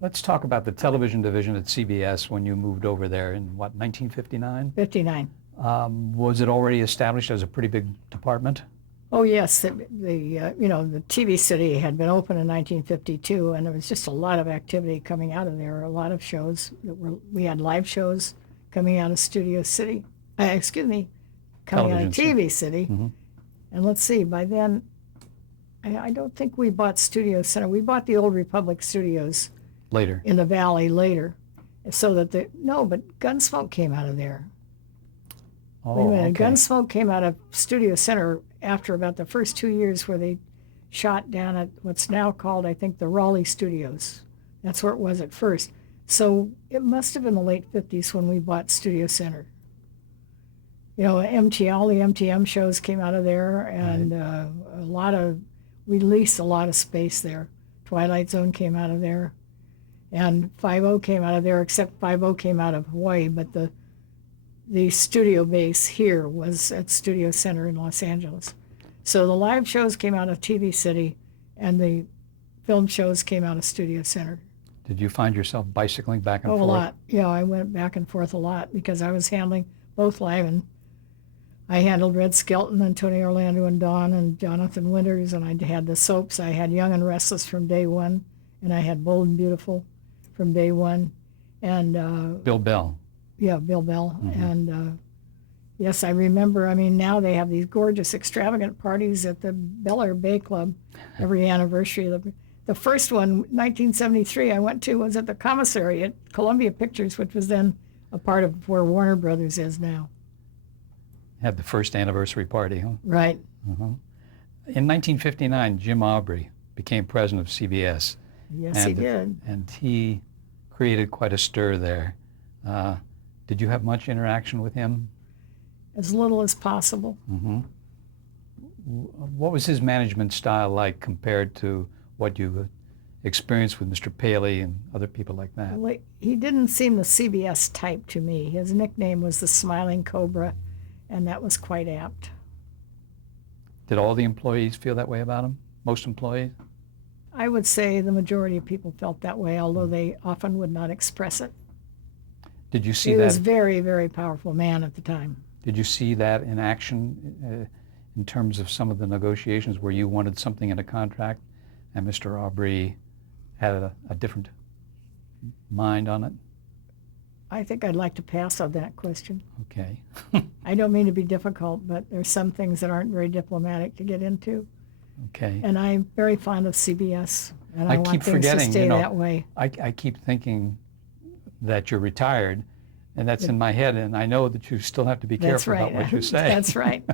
Let's talk about the television division at CBS when you moved over there in, what, 1959? 59. Was it already established as a pretty big department? Oh yes, the TV City had been open in 1952, and there was just a lot of activity coming out of there. A lot of shows we had live shows coming out of Studio City. Coming out of TV City. Mm-hmm. And let's see, by then, I don't think we bought Studio Center. We bought the old Republic Studios Later. in the Valley later, so that but Gunsmoke came out of there. Oh, Wait a minute, okay. Gunsmoke came out of Studio Center after about the first 2 years where they shot down at what's now called, I think, the Raleigh Studios. That's where it was at first. So it must have been the late 50s when we bought Studio Center. You know, all the MTM shows came out of there, and Right. we leased a lot of space there. Twilight Zone came out of there, and 5-0 came out of there, except 5-0 came out of Hawaii, but the studio base here was at Studio Center in Los Angeles. So the live shows came out of TV City, and the film shows came out of Studio Center. Did you find yourself bicycling back and Oh, forth? a lot. Yeah, I went back and forth a lot because I was handling both live, and I handled Red Skelton and Tony Orlando and Dawn and Jonathan Winters, and I had the soaps. I had Young and Restless from day one, and I had Bold and Beautiful from day one, and Bill Bell. yeah, Bill Bell. Mm-hmm. And yes, I remember. I mean, now they have these gorgeous, extravagant parties at the Bel Air Bay Club every anniversary. The first one, 1973, I went to was at the commissary at Columbia Pictures, which was then a part of where Warner Brothers is now. Had the first anniversary party, huh? Right. Uh-huh. In 1959, Jim Aubrey became president of CBS. Yes, he did. And he created quite a stir there. Did you have much interaction with him? As little as possible. Mm-hmm. What was his management style like compared to what you experienced with Mr. Paley and other people like that? Well, he didn't seem the CBS type to me. His nickname was the Smiling Cobra, and that was quite apt. Did all the employees feel that way about him? Most employees? I would say the majority of people felt that way, although they often would not express it. Did you see He that? was a very, very powerful man at the time. Did you see that in action in terms of some of the negotiations where you wanted something in a contract and Mr. Aubrey had a different mind on it? I think I'd like to pass on that question. Okay. I don't mean to be difficult, but there's some things that aren't very diplomatic to get into. Okay. And I'm very fond of CBS, and I I want keep things to forgetting, stay you know, that way. I keep thinking that you're retired, and that's in my head, and I know that you still have to be That's careful right. about what you say. That's right.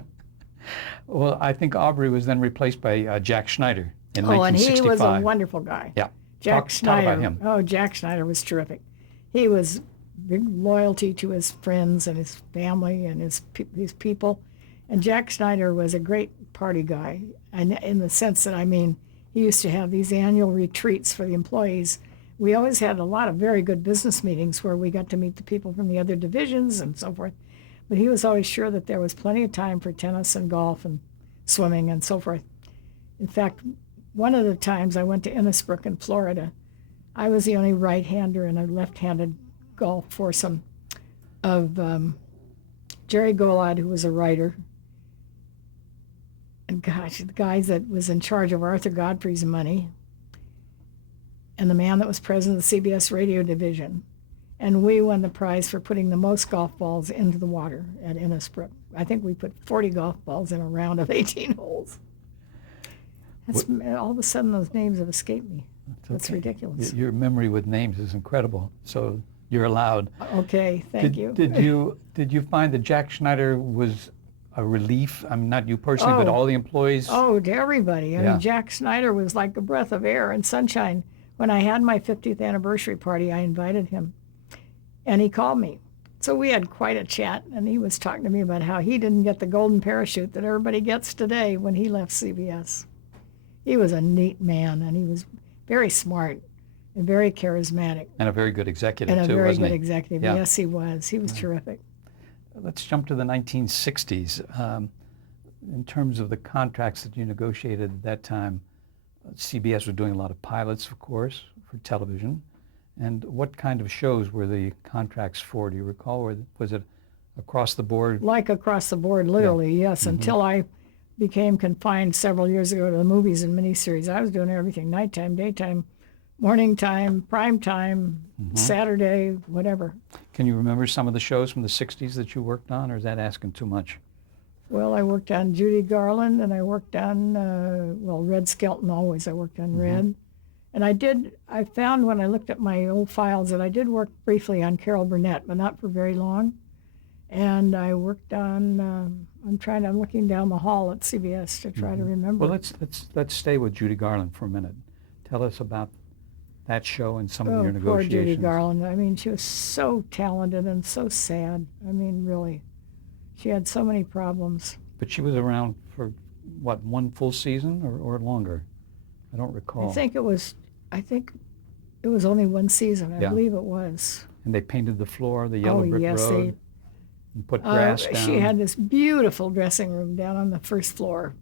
Well, I think Aubrey was then replaced by Jack Schneider in Oh, and 1965. he was a wonderful guy. Yeah. Jack Talk Schneider. about him. Oh, Jack Schneider was terrific. He was big loyalty to his friends and his family and his people. And Jack Schneider was a great party guy, and in the sense that, I mean, he used to have these annual retreats for the employees. We always had a lot of very good business meetings where we got to meet the people from the other divisions and so forth. But he was always sure that there was plenty of time for tennis and golf and swimming and so forth. In fact, one of the times I went to Innisbrook in Florida, I was the only right-hander in a left-handed golf foursome of Jerry Golod, who was a writer, and gosh, the guy that was in charge of Arthur Godfrey's money, and the man that was president of the CBS radio division. And we won the prize for putting the most golf balls into the water at Innisbrook. I think we put 40 golf balls in a round of 18 holes. All of a sudden, those names have escaped me. That's okay. ridiculous. Your memory with names is incredible, so you're allowed. Okay, thank you. Did you find that Jack Schneider was a relief? I mean, not you personally, but Oh. all the employees? Oh, to everybody. I Yeah. mean, Jack Schneider was like a breath of air and sunshine. When I had my 50th anniversary party, I invited him, and he called me. So we had quite a chat, and he was talking to me about how he didn't get the golden parachute that everybody gets today when he left CBS. He was a neat man, and he was very smart and very charismatic. And a very good executive, And a too, very wasn't good he? executive. Yeah. Yes, he was. He was terrific. Let's jump to the 1960s. In terms of the contracts that you negotiated at that time, CBS was doing a lot of pilots, of course, for television. And what kind of shows were the contracts for? Do you recall? Or was it across the board? Like across the board, literally, yes, until I became confined several years ago to the movies and miniseries. I was doing everything, nighttime, daytime, morning time, prime time, Saturday, whatever. Can you remember some of the shows from the 60s that you worked on, or is that asking too much? Well, I worked on Judy Garland, and I worked on, Red Skelton always. I worked on Red. And I found when I looked at my old files that I did work briefly on Carol Burnett, but not for very long. And I worked on, I'm looking down the hall at CBS to try to remember. Well, let's stay with Judy Garland for a minute. Tell us about that show and some of your Poor negotiations. Judy Garland. I mean, she was so talented and so sad. I mean, really. She had so many problems. But she was around for, what, one full season or longer? I don't recall. I think it was only one season. I Yeah. believe it was. And they painted the floor, the yellow brick yes, road, and put grass down. She had this beautiful dressing room down on the first floor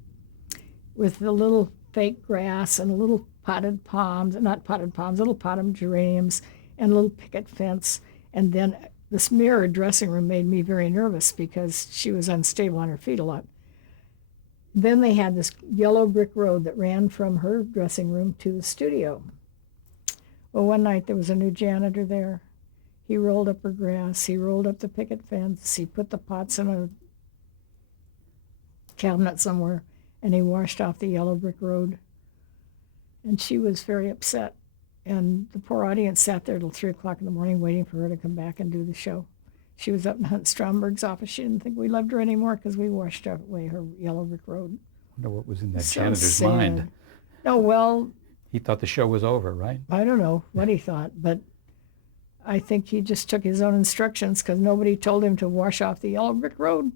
with the little fake grass and little potted palms, not potted palms, little potted geraniums and a little picket fence. And then this mirrored dressing room made me very nervous because she was unstable on her feet a lot. Then they had this yellow brick road that ran from her dressing room to the studio. Well, one night there was a new janitor there. He rolled up her grass, he rolled up the picket fence, he put the pots in a cabinet somewhere, and he washed off the yellow brick road. And she was very upset. And the poor audience sat there till 3 o'clock in the morning waiting for her to come back and do the show. She was up in Hunt Stromberg's office. She didn't think we loved her anymore because we washed away her yellow brick road. I wonder what was in that So janitor's sad. mind. Oh, well, He thought the show was over, right? I don't know what he thought, but I think he just took his own instructions because nobody told him to wash off the yellow brick road.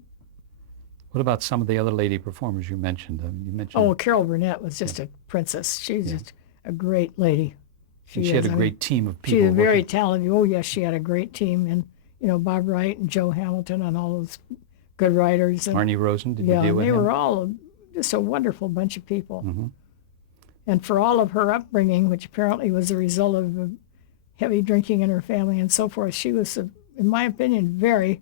What about some of the other lady performers you mentioned? You mentioned Oh, Carol Burnett was just a princess. She's just a great lady. she had is. a I mean, great team of people. She's very working. talented. Oh, yes, she had a great team. And, Bob Wright and Joe Hamilton and all those good writers. And, Arnie Rosen, did yeah, you deal with they him? were all just a wonderful bunch of people. Mm-hmm. And for all of her upbringing, which apparently was a result of heavy drinking in her family and so forth, she was, in my opinion, very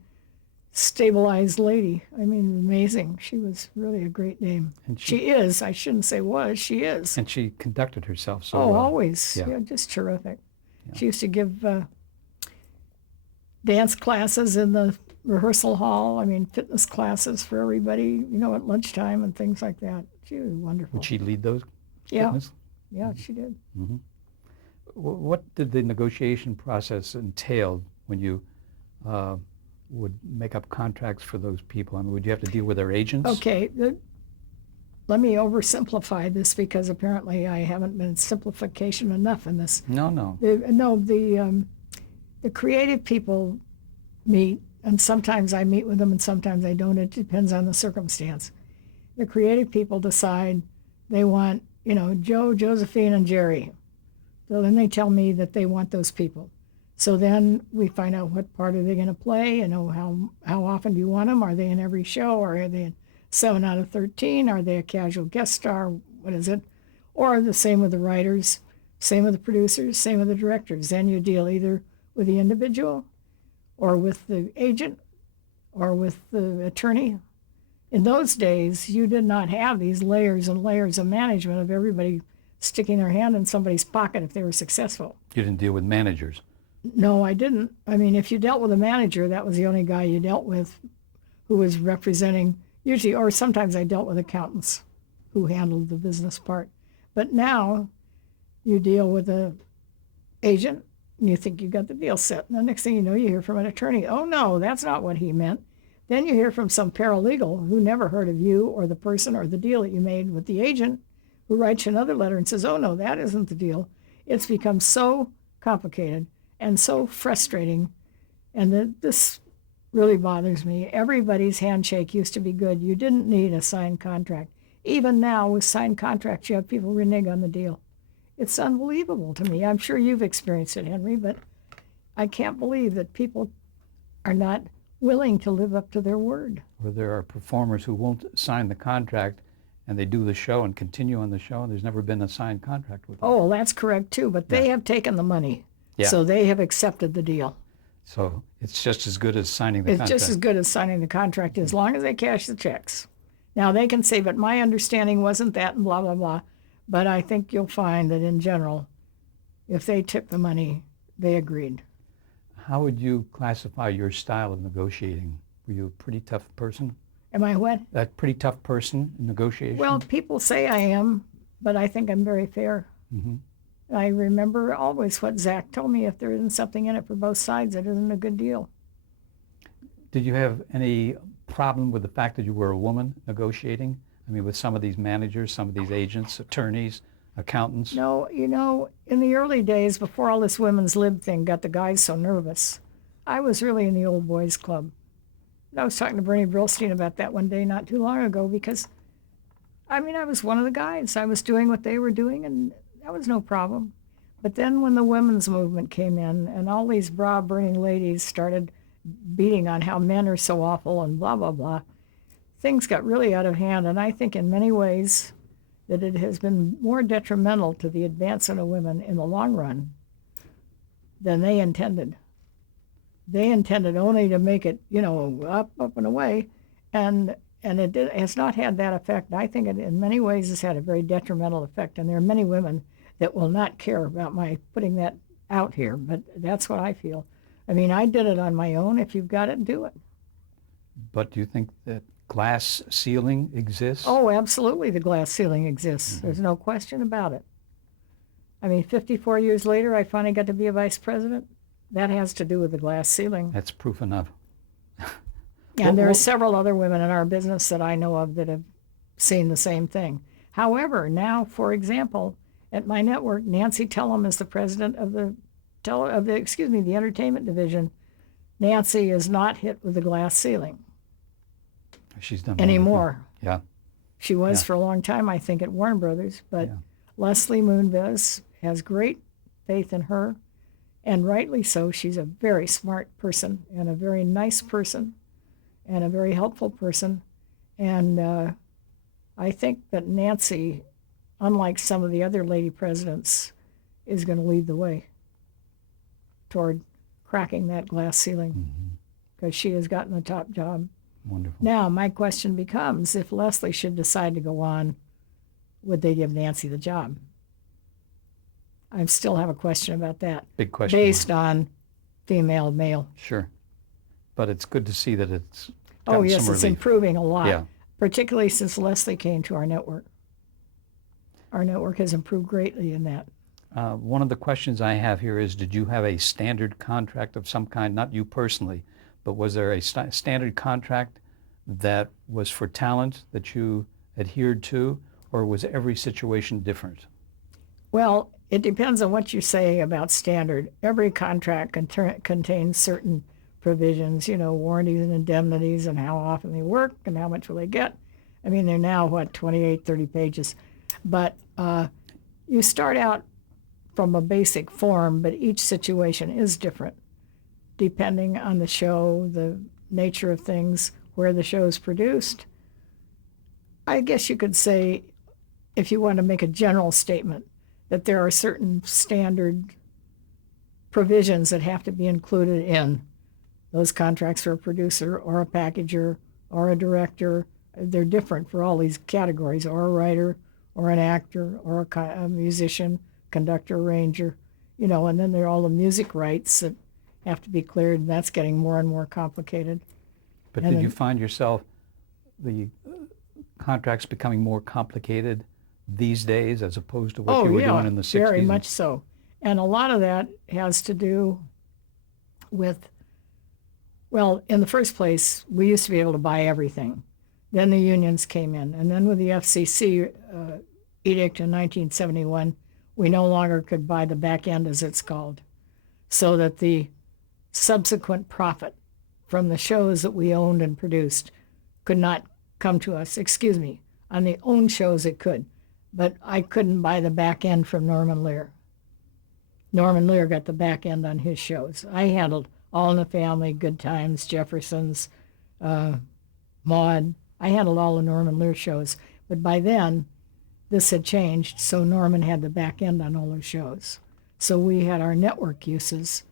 stabilized lady. I mean, amazing. She was really a great dame. And She is. I shouldn't say was. She is. And she conducted herself so Oh, well. always. Yeah. Yeah, just terrific. Yeah. She used to give dance classes in the rehearsal hall. I mean, fitness classes for everybody, at lunchtime and things like that. She was wonderful. Would she lead those? Yeah, fitness? yeah, she did. What did the negotiation process entail when you would make up contracts for those people? I mean, would you have to deal with their agents? Okay, let me oversimplify this because apparently I haven't been simplification enough in this. No. The creative people meet, and sometimes I meet with them and sometimes I don't. It depends on the circumstance. The creative people decide they want, Joe, Josephine, and Jerry. So then they tell me that they want those people. So then we find out what part are they going to play, how often do you want them? Are they in every show? Or are they in 7 out of 13? Are they a casual guest star? What is it? Or the same with the writers, same with the producers, same with the directors. Then you deal either with the individual or with the agent or with the attorney. In those days, you did not have these layers and layers of management of everybody sticking their hand in somebody's pocket if they were successful. You didn't deal with managers. No, I didn't. I mean, if you dealt with a manager, that was the only guy you dealt with who was representing, usually, or sometimes I dealt with accountants who handled the business part. But now you deal with an agent and you think you got the deal set. And the next thing you know, you hear from an attorney, oh no, that's not what he meant. Then you hear from some paralegal who never heard of you or the person or the deal that you made with the agent, who writes you another letter and says, oh no, that isn't the deal. It's become so complicated and so frustrating. And this really bothers me. Everybody's handshake used to be good. You didn't need a signed contract. Even now with signed contracts, you have people renege on the deal. It's unbelievable to me. I'm sure you've experienced it, Henry, but I can't believe that people are not willing to live up to their word. Or there are performers who won't sign the contract and they do the show and continue on the show, and there's never been a signed contract with them. Oh, well, that's correct too, but they have taken the money. Yeah. So they have accepted the deal. So it's just as good as signing the It's contract. just as good as signing the contract as long as they cash the checks. Now they can say, but my understanding wasn't that and blah, blah, blah. But I think you'll find that in general, if they took the money, they agreed. How would you classify your style of negotiating? Were you a pretty tough person? Am I what? A pretty tough person in negotiation? Well, people say I am, but I think I'm very fair. Mm-hmm. I remember always what Zach told me, if there isn't something in it for both sides, it isn't a good deal. Did you have any problem with the fact that you were a woman negotiating? I mean, with some of these managers, some of these agents, attorneys, accountants? No, in the early days, before all this women's lib thing got the guys so nervous, I was really in the old boys club. I was talking to Bernie Brillstein about that one day not too long ago because, I was one of the guys. I was doing what they were doing, and that was no problem. But then when the women's movement came in and all these bra-burning ladies started beating on how men are so awful and blah, blah, blah, things got really out of hand. And I think in many ways that it has been more detrimental to the advancement of women in the long run than they intended. They intended only to make it, up, up and away, and has not had that effect. I think it, in many ways, has had a very detrimental effect. And there are many women that will not care about my putting that out here, but that's what I feel. I did it on my own. If you've got it, do it. But do you think that glass ceiling exists? Oh, absolutely, the glass ceiling exists. Mm-hmm. There's no question about it. 54 years later, I finally got to be a vice president. That has to do with the glass ceiling. That's proof enough. And there are several other women in our business that I know of that have seen the same thing. However, now, for example, at my network, Nancy Tellum is the president of the entertainment division. Nancy is not hit with the glass ceiling She's done anymore. wonderful. Yeah. She was Yeah. for a long time, I think, at Warner Brothers, but Yeah. Leslie Moonves has great faith in her, and rightly so. She's a very smart person and a very nice person and a very helpful person. And I think that Nancy, unlike some of the other lady presidents, is going to lead the way toward cracking that glass ceiling because she has gotten the top job. Wonderful. Now, my question becomes, if Leslie should decide to go on, would they give Nancy the job? I still have a question about that. Big question. Based on female, male. Sure. But it's good to see that it's Oh, gotten yes, some it's relief. improving a lot, Yeah. particularly since Leslie came to our network. Our network has improved greatly in that. One of the questions I have here is, did you have a standard contract of some kind, not you personally, but was there a standard contract that was for talent that you adhered to, or was every situation different? Well, it depends on what you say about standard. Every contract contains certain provisions, warranties and indemnities and how often they work and how much will they get. They're now, 28, 30 pages. But you start out from a basic form, but each situation is different depending on the show, the nature of things, where the show is produced. I guess you could say, if you want to make a general statement, that there are certain standard provisions that have to be included in those contracts for a producer or a packager or a director. They're different for all these categories, or a writer or an actor or a musician, conductor, arranger, and then there are all the music rights that have to be cleared, and that's getting more and more complicated. But And did then- you find yourself the contracts becoming more complicated these days as opposed to what you were doing in the 60s? Very much so. And a lot of that has to do with, well, in the first place, we used to be able to buy everything. Then the unions came in. And then with the FCC edict in 1971, we no longer could buy the back end, as it's called, so that the subsequent profit from the shows that we owned and produced could not come to us. Excuse me, on the owned shows it could, but I couldn't buy the back end from Norman Lear. Norman Lear got the back end on his shows. I handled All in the Family, Good Times, Jeffersons, Maude. I handled all the Norman Lear shows. But by then, this had changed, so Norman had the back end on all those shows. So we had our network uses.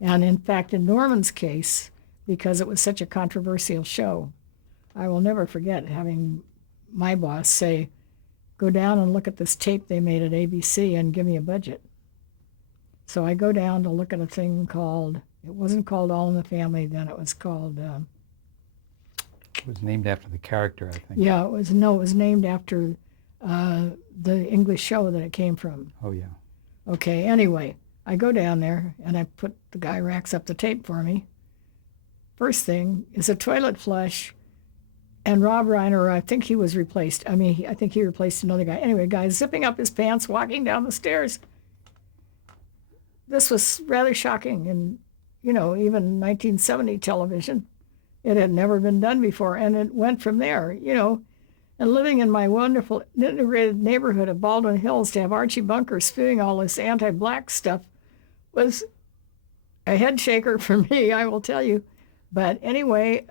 And in fact, in Norman's case, because it was such a controversial show, I will never forget having my boss say, go down and look at this tape they made at ABC and give me a budget. So I go down to look at a thing called, it wasn't called All in the Family then, it was called, It was named after the character, I think. yeah, it was named after the English show that it came from. Oh, yeah. Okay, anyway, I go down there and the guy racks up the tape for me. First thing is a toilet flush, and Rob Reiner, I think he was replaced. I think he replaced another guy. Anyway, guy zipping up his pants, walking down the stairs. This was rather shocking in, even 1970 television. It had never been done before, and it went from there, And living in my wonderful integrated neighborhood of Baldwin Hills, to have Archie Bunker spewing all this anti-black stuff was a head shaker for me, I will tell you. But anyway,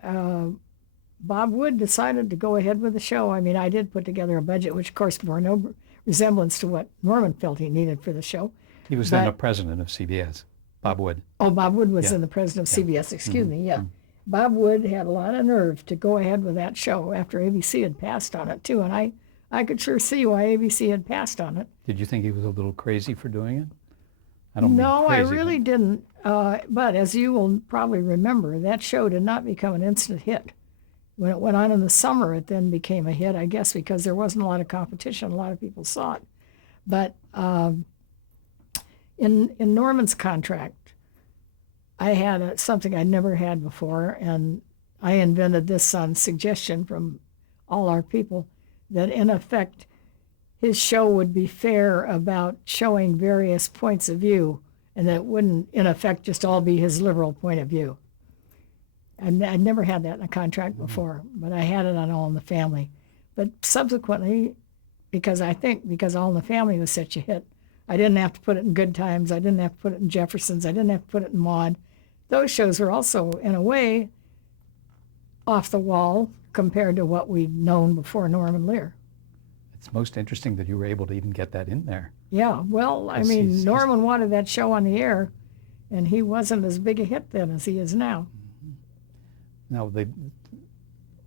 Bob Wood decided to go ahead with the show. I did put together a budget, which of course bore no resemblance to what Norman felt he needed for the show. He was then the president of CBS, Bob Wood. Oh, Bob Wood was Yeah. then the president of CBS, excuse me, yeah. Mhm. Bob Wood had a lot of nerve to go ahead with that show after ABC had passed on it too, and I could sure see why ABC had passed on it. Did you think he was a little crazy for doing it? I don't mean No, I crazy, really didn't. But as you will probably remember, that show did not become an instant hit. When it went on in the summer, it then became a hit, I guess, because there wasn't a lot of competition. A lot of people saw it. But in Norman's contract, I had something I'd never had before, and I invented this on suggestion from all our people, that in effect, his show would be fair about showing various points of view, and that it wouldn't, in effect, just all be his liberal point of view. And I'd never had that in a contract before, but I had it on All in the Family. But subsequently, because All in the Family was such a hit, I didn't have to put it in Good Times, I didn't have to put it in Jeffersons, I didn't have to put it in Maude. Those shows were also, in a way, off the wall compared to what we'd known before Norman Lear. It's most interesting that you were able to even get that in there. Yeah, well, Norman wanted that show on the air, and he wasn't as big a hit then as he is now. Now, the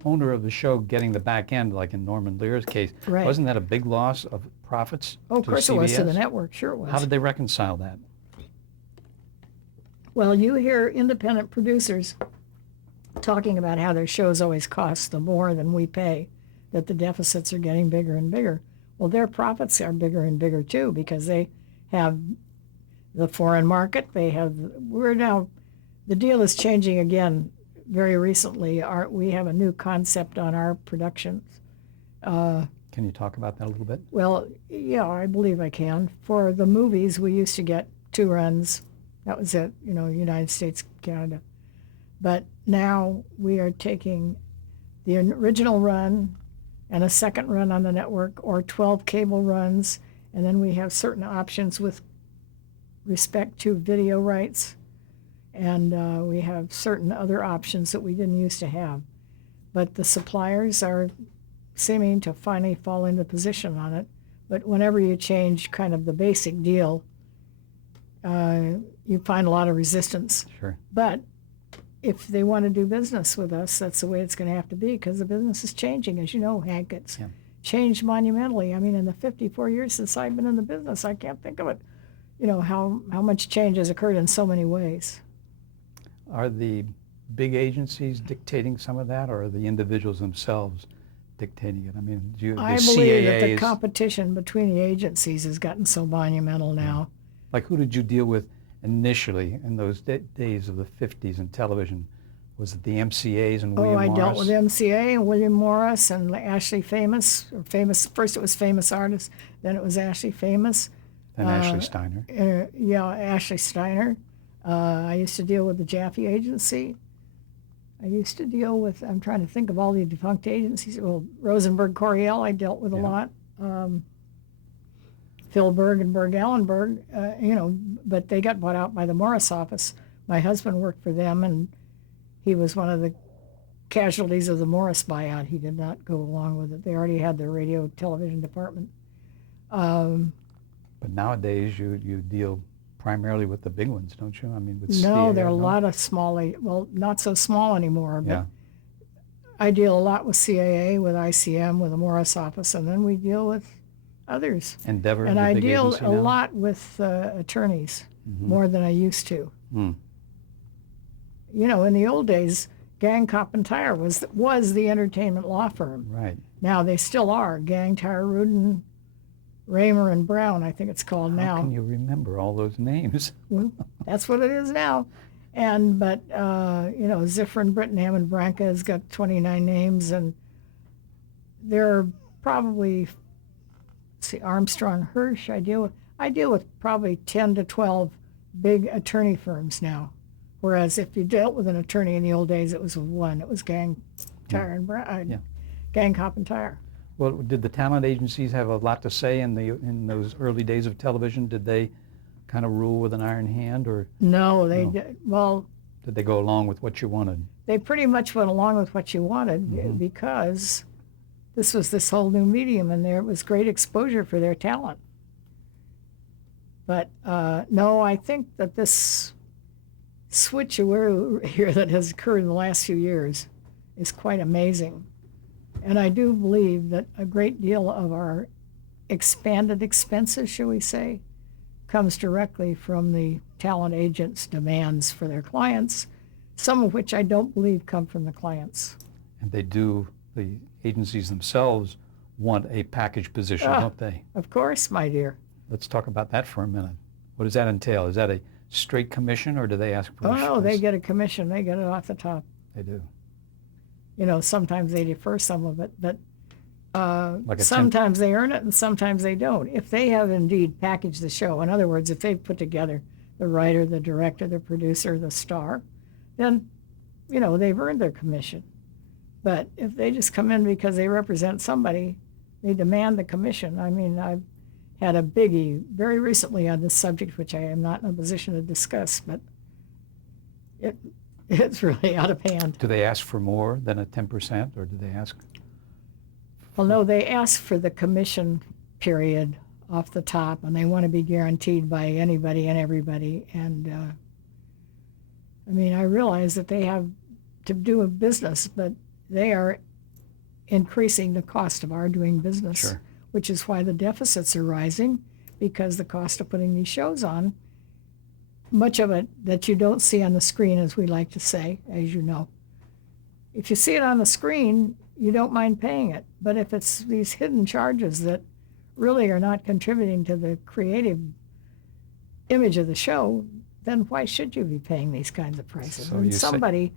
owner of the show getting the back end, like in Norman Lear's case, Right. wasn't that a big loss of profits Oh, of to course CBS? it was to the network, sure it was. How did they reconcile that? Well, you hear independent producers talking about how their shows always cost them more than we pay, that the deficits are getting bigger and bigger. Well, their profits are bigger and bigger too, because they have the foreign market. The deal is changing again very recently. We have a new concept on our productions. Can you talk about that a little bit? Well, yeah, I believe I can. For the movies, we used to get 2 runs. That was it, United States, Canada. But now we are taking the original run and a second run on the network, or 12 cable runs, and then we have certain options with respect to video rights, and we have certain other options that we didn't used to have. But the suppliers are seeming to finally fall into position on it. But whenever you change kind of the basic deal, you find a lot of resistance. Sure. But if they want to do business with us, that's the way it's going to have to be, because the business is changing. As you know, Hank, it's changed monumentally. In the 54 years since I've been in the business, I can't think of it, how much change has occurred in so many ways. Are the big agencies dictating some of that, or are the individuals themselves dictating it? I believe that the competition between the agencies has gotten so monumental now. Like, who did you deal with initially in those days of the 50s in television? Was it the MCAs and William Morris? I dealt with MCA and William Morris and Ashley Famous. First it was Famous Artists, then it was Ashley Famous. And Ashley Steiner. Ashley Steiner. I used to deal with the Jaffe Agency. I used to deal with, I'm trying to think of all the defunct agencies. Well, Rosenberg Coriel I dealt with a lot. Phil Berg and Berg Allenberg, but they got bought out by the Morris office. My husband worked for them, and he was one of the casualties of the Morris buyout. He did not go along with it. They already had their radio television department. But nowadays, you deal primarily with the big ones, don't you? I mean, with No, there are a CAA, no? lot of small, well, not so small anymore, but Yeah, I deal a lot with CAA, with ICM, with the Morris office, and then we deal with others. Endeavor, And the I big deal agency a now? lot with attorneys, Mhm. more than I used to. Mm. You know, in the old days, Gang Cop and Tire was the entertainment law firm. Right. Now they still are. Gang, Tire, Rudin, Raymer, and Brown, I think it's called How now. can you remember all those names? Well, that's what it is now. But you know, Ziffern, Brittenham, and Branca has got 29 names, and there are probably, see, Armstrong, Hirsch. I deal with probably 10 to 12 big attorney firms now. Whereas if you dealt with an attorney in the old days, it was one. It was Gang, Tire, and Yeah. Gang, Cop, and Tire. Well, did the talent agencies have a lot to say in those early days of television? Did they kind of rule with an iron hand, or No, they No. did. Well, did they go along with what you wanted? they pretty much went along with what you wanted Mhm. because this was this whole new medium, and there was great exposure for their talent. But no, I think that this switcheroo here that has occurred in the last few years is quite amazing. And I do believe that a great deal of our expanded expenses, shall we say, comes directly from the talent agents' demands for their clients, some of which I don't believe come from the clients. And the agencies themselves want a package position, Ah. don't they? Of course, my dear. Let's talk about that for a minute. What does that entail? Is that a straight commission, or do they ask for Oh, a no, they get a commission. They get it off the top. They do. You know, sometimes they defer some of it, but Like a sometimes they earn it and sometimes they don't. If they have indeed packaged the show, in other words, if they've put together the writer, the director, the producer, the star, then, you know, they've earned their commission. But if they just come in because they represent somebody, they demand the commission. I mean, I've had a biggie very recently on this subject, which I am not in a position to discuss, but it's really out of hand. Do they ask for more than a 10%, or do they ask? Well, no, they ask for the commission period off the top, and they want to be guaranteed by anybody and everybody. And I mean, I realize that they have to do a business, but they are increasing the cost of our doing business, Sure. which is why the deficits are rising, because the cost of putting these shows on, much of it that you don't see on the screen, as we like to say, as you know. If you see it on the screen, you don't mind paying it. But if it's these hidden charges that really are not contributing to the creative image of the show, then why should you be paying these kinds of prices? So And you say- somebody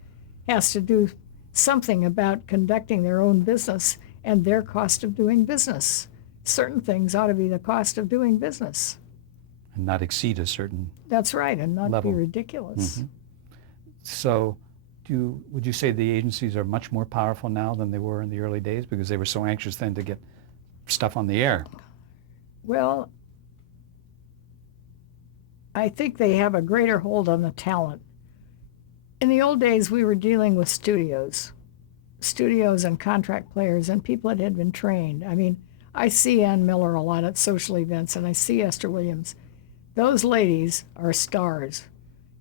has to do something about conducting their own business and their cost of doing business. Certain things ought to be the cost of doing business. And not exceed a certain That's right, and not level. be ridiculous. Mhm. So would you say the agencies are much more powerful now than they were in the early days, because they were so anxious then to get stuff on the air? Well, I think they have a greater hold on the talent. In the old days, we were dealing with studios and contract players and people that had been trained. I mean, I see Ann Miller a lot at social events, and I see Esther Williams. Those ladies are stars.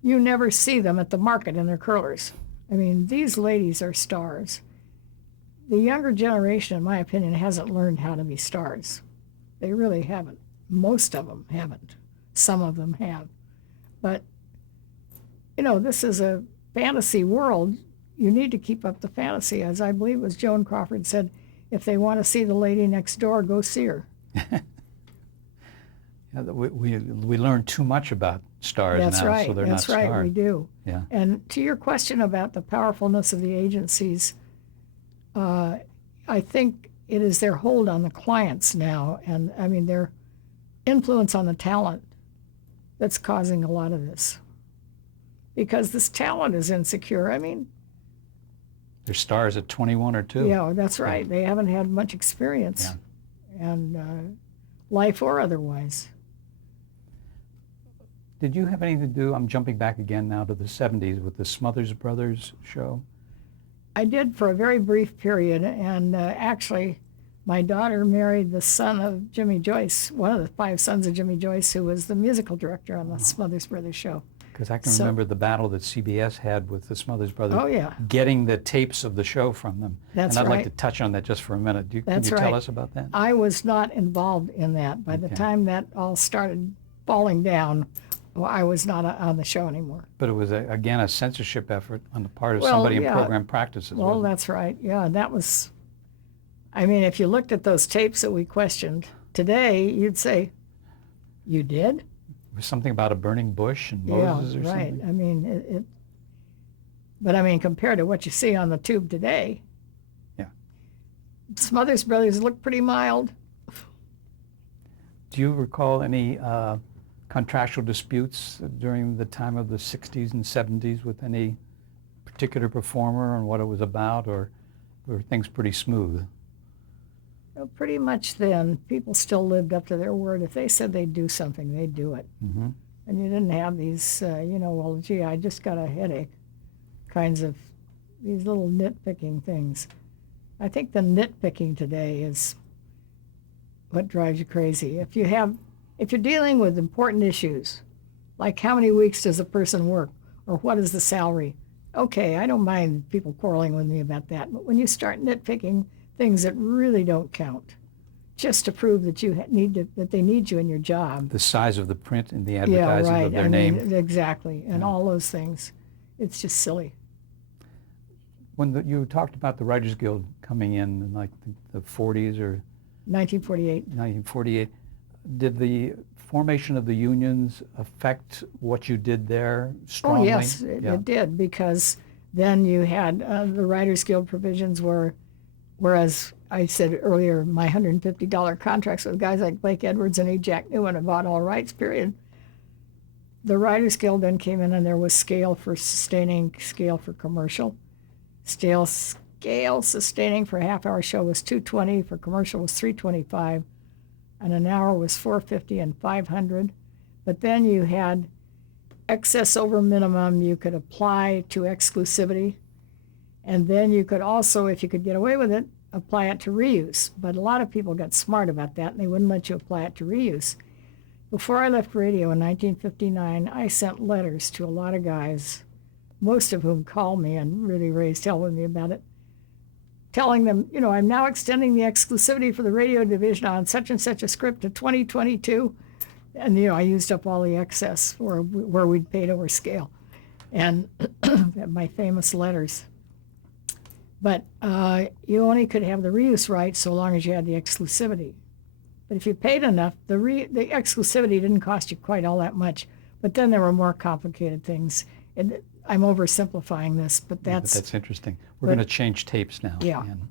You never see them at the market in their curlers. I mean, these ladies are stars. The younger generation, in my opinion, hasn't learned how to be stars. They really haven't. Most of them haven't. Some of them have. But, you know, this is a fantasy world. You need to keep up the fantasy. As I believe it was Joan Crawford said, if they want to see the lady next door, go see her. Yeah, we learn too much about stars That's now, right. so they're That's not right. stars. We do. Yeah. And to your question about the powerfulness of the agencies, I think it is their hold on the clients now, and I mean their influence on the talent that's causing a lot of this. Because this talent is insecure. I mean, They're stars at 21 or 2. yeah, that's right. They haven't had much experience, and life or otherwise. Did you have anything to do, I'm jumping back again now to the 70s, with the Smothers Brothers show? I did for a very brief period, and actually, My daughter married the son of Jimmy Joyce, one of the 5 sons of Jimmy Joyce, who was the musical director on the Smothers Brothers show. Because I can So- remember the battle that CBS had with the Smothers Brothers, Oh, yeah. getting the tapes of the show from them. That's and I'd like right. to touch on that just for a minute. Can That's you right. tell us about that? I was not involved in that. By the Okay. time that all started falling down, well, I was not on the show anymore. But it was, again, a censorship effort on the part of Well, somebody in yeah. program practices. Well, wasn't it? that's right. Yeah, that was. I mean, if you looked at those tapes that we questioned today, you'd say, "You did?" It was something about a burning bush and Yeah, Moses or right. something. I mean, but I mean, compared to what you see on the tube today, Yeah. Smothers Brothers look pretty mild. Do you recall any contractual disputes during the time of the 60s and 70s with any particular performer and what it was about, or were things pretty smooth? Well, pretty much then, people still lived up to their word. If they said they'd do something, they'd do it. Mm-hmm. And you didn't have these, well, gee, I just got a headache kinds of these little nitpicking things. I think the nitpicking today is what drives you crazy. If you're dealing with important issues, like how many weeks does a person work, or what is the salary? Okay, I don't mind people quarreling with me about that. But when you start nitpicking things that really don't count, just to prove that that they need you in your job. The size of the print and the Yeah, advertising right. of their I name. mean, exactly, and Yeah. all those things. It's just silly. When you talked about the Writers Guild coming in like the 40s or 1948. 1948, did the formation of the unions affect what you did there strongly? Oh, yes, it, Yeah. it did, because then you had the Writers Guild provisions whereas I said earlier, my $150 contracts with guys like Blake Edwards and E. Jack Newman about all rights, period. The Writers Guild then came in, and there was scale for sustaining, scale for commercial. Scale sustaining for a half-hour show was $220, for commercial was $325, and an hour was $450 and $500. But then you had excess over minimum. You could apply to exclusivity, and then you could also, if you could get away with it, apply it to reuse. But a lot of people got smart about that, and they wouldn't let you apply it to reuse. Before I left radio in 1959, I sent letters to a lot of guys, most of whom called me and really raised hell with me about it, telling them, I'm now extending the exclusivity for the radio division on such and such a script to 2022. And, I used up all the excess where we'd paid over scale. And my famous letters. But you only could have the reuse rights so long as you had the exclusivity. But if you paid enough, the exclusivity didn't cost you quite all that much. But then there were more complicated things. And I'm oversimplifying this, but Yeah, but that's that's interesting. We're but- going to change tapes now. Yeah. And